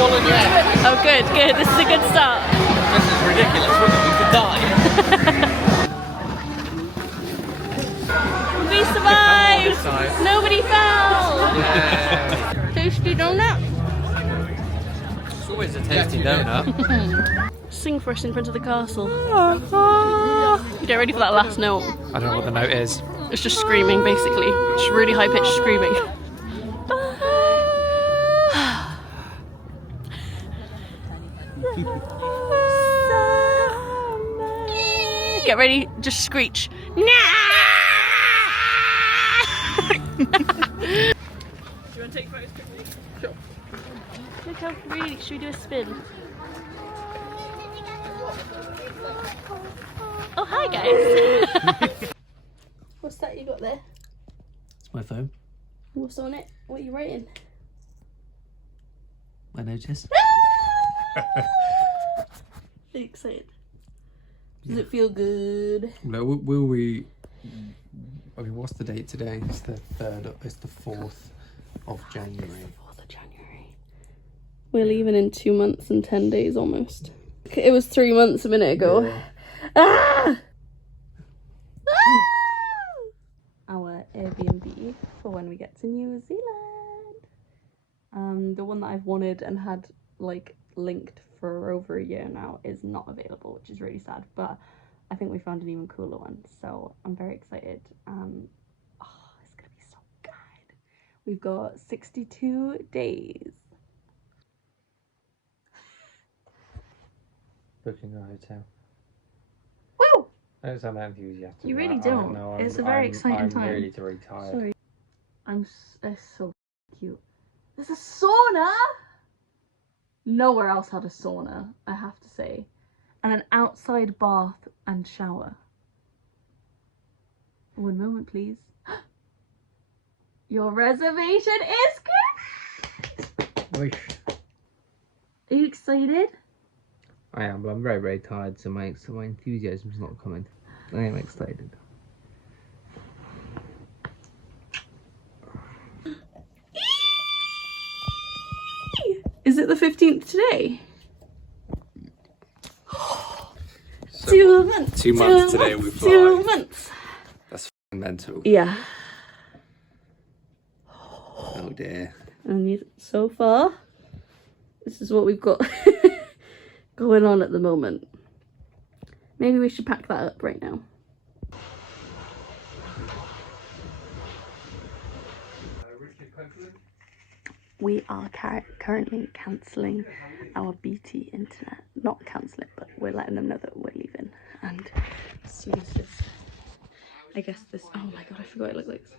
swollen yet. Oh, good, good. This is a good start. This is ridiculous. We could die. We survived. This side. Nobody fell. Yay. Tasty donut. It's always a tasty donut. Sing for us in front of the castle. Get ready for that last note. I don't know what the note is. It's just screaming, basically. Just really high pitched screaming. Get ready, just screech. Do you want to take photos quickly? Sure. Look how really, should we do a spin? Oh, hi guys! What's that you got there? It's my phone. What's on it? What are you writing? My notice. Are you excited? Does it feel good? No, will we? I mean, what's the date today? It's the 3rd. It's the 4th of January. It's the 4th of January. We're leaving in 2 months and 10 days almost. It was 3 months a minute ago. Yeah. Ah! Our Airbnb for when we get to New Zealand. The one that I've wanted and had like linked for over a year now is not available, which is really sad, but I think we found an even cooler one, so I'm very excited. It's gonna be so good. We've got 62 days. Booking a hotel. Woo! I don't sound that enthusiastic. You really I don't. know, It's a very exciting time. I'm really tired. Sorry. It's so cute. There's a sauna! Nowhere else had a sauna, I have to say. And an outside bath and shower. One moment, please. Your reservation is correct! Wish. Are you excited? I am, but I'm very tired, so my enthusiasm's not coming. I am excited. Is it the 15th today? So 2 months. 2 months today we fly. 2 months. That's mental. Yeah. Oh dear. And so far, this is what we've got going on at the moment. Maybe we should pack that up right now. We are currently cancelling our BT internet. Not cancelling, but we're letting them know that we're leaving. And as soon as this, I guess this, oh my god, I forgot it looked like this.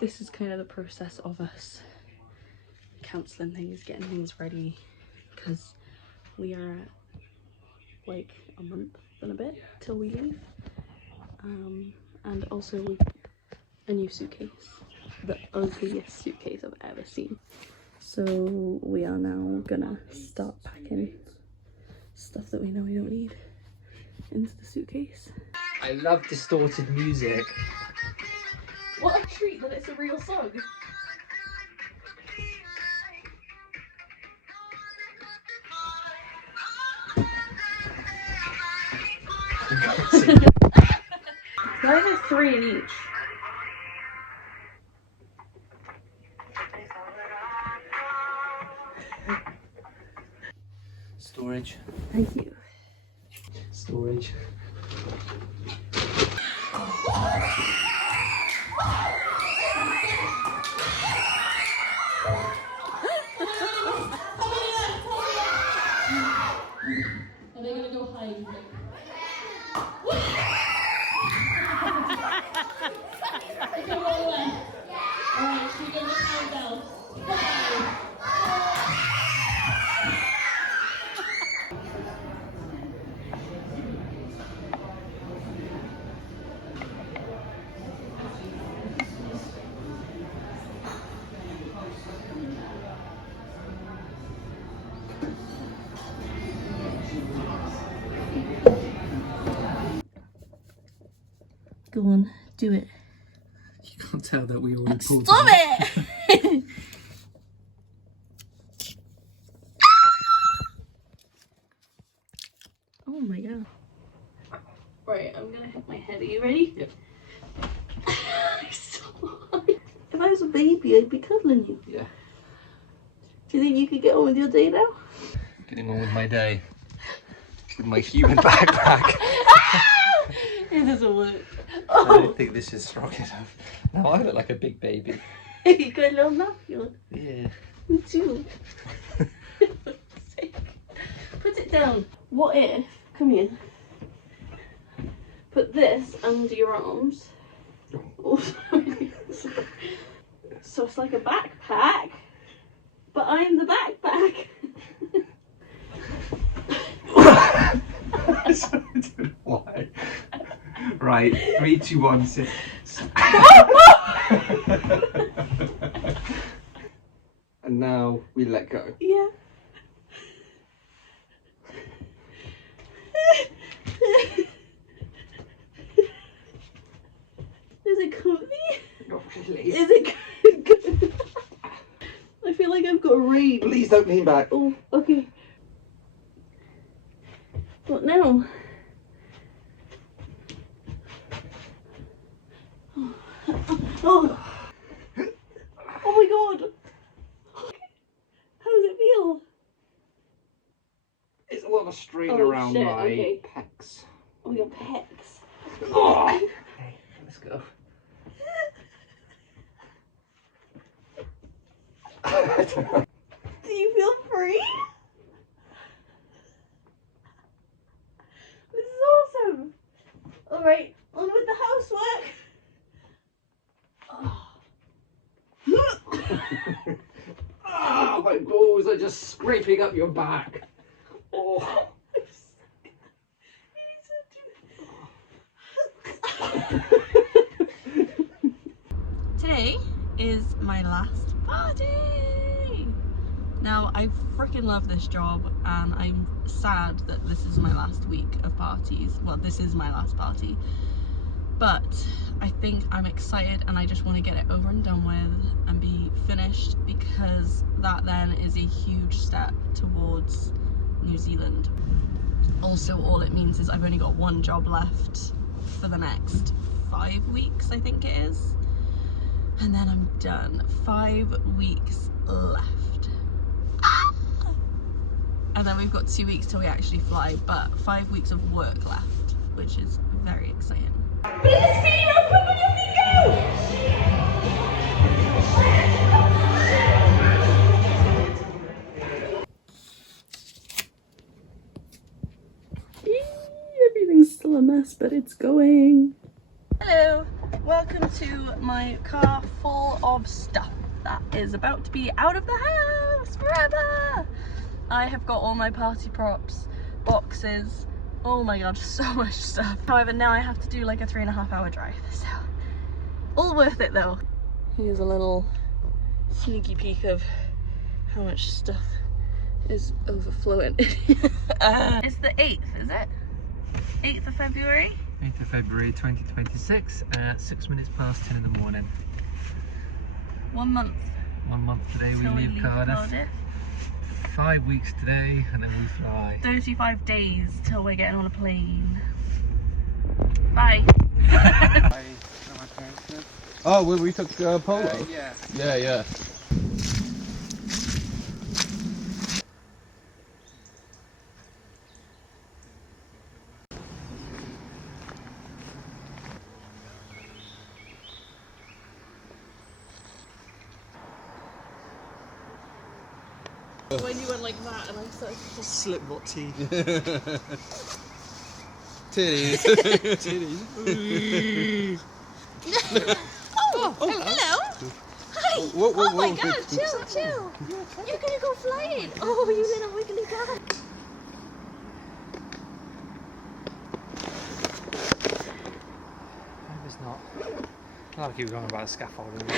This is kind of the process of us cancelling things, getting things ready, because we are like a month and a bit till we leave. And also we've a new suitcase, the ugliest suitcase I've ever seen. So we are now gonna start packing stuff that we know we don't need into the suitcase. I love distorted music. What a treat that it's a real song. Why are there 3 in each? Storage. Thank you. Storage. Are they gonna go hide? Okay, roll away. Alright, should we go to countdown? 5. Go on, do it. You can't tell that we already pulled. Stop it! Right, I'm gonna hit my head. Are you ready? Yep. So high. If I was a baby, I'd be cuddling you. Yeah. Do you think you could get on with your day now? Getting on with my day. With my human backpack. It doesn't work. I don't think this is strong enough. Now I look like a big baby. You got a little nappy on. Yeah. Me too. Put it down. What if, come here, put this under your arms. Oh, sorry. So it's like a backpack, but I'm the backpack. I don't know why. Right, 3, 2, 1, 6. And now we let go. Yeah. Is it comfy? Not really. Is it good? I feel like I've got range. Please don't lean back. Oh, okay. What now? Oh. Oh my god. How does it feel? It's a lot of strain Oh, around shit, my okay. pecs. Oh, your pecs. Oh. Okay, let's go. Do you feel free? This is awesome. Alright, on with the housework. Ah, my balls are just scraping up your back. Oh. Today is my last party. Now, I freaking love this job and I'm sad that this is my last week of parties. Well, this is my last party. But I think I'm excited and I just want to get it over and done with and be finished, because that then is a huge step towards New Zealand. Also, all it means is I've only got one job left for the next 5 weeks, I think it is. And then I'm done. 5 weeks left. Ah! And then we've got 2 weeks till we actually fly, but 5 weeks of work left, which is very exciting. Everything's still a mess, but it's going. Hello, welcome to my car full of stuff that is about to be out of the house forever. I have got all my party props, boxes, oh my god, so much stuff. However, now I have to do like a 3.5-hour drive, so all worth it though. Here's a little sneaky peek of how much stuff is overflowing. It's the 8th, is it? 8th of February? 8th of February 2026, 6 minutes past 10 in the morning. 1 month. 1 month today we till leave Cardiff. 5 weeks today and then we fly. 35 days till we're getting on a plane. Bye. Oh, well, we took Polo. Yeah. Yeah. When you went like that and I started to just Slipknot teeth. Titties. Titties. Oh, hello. Hi. Whoa, oh my whoa. god, chill. You're gonna go flying. Oh, you little wiggly guy. It's not. I like you were going about scaffolding.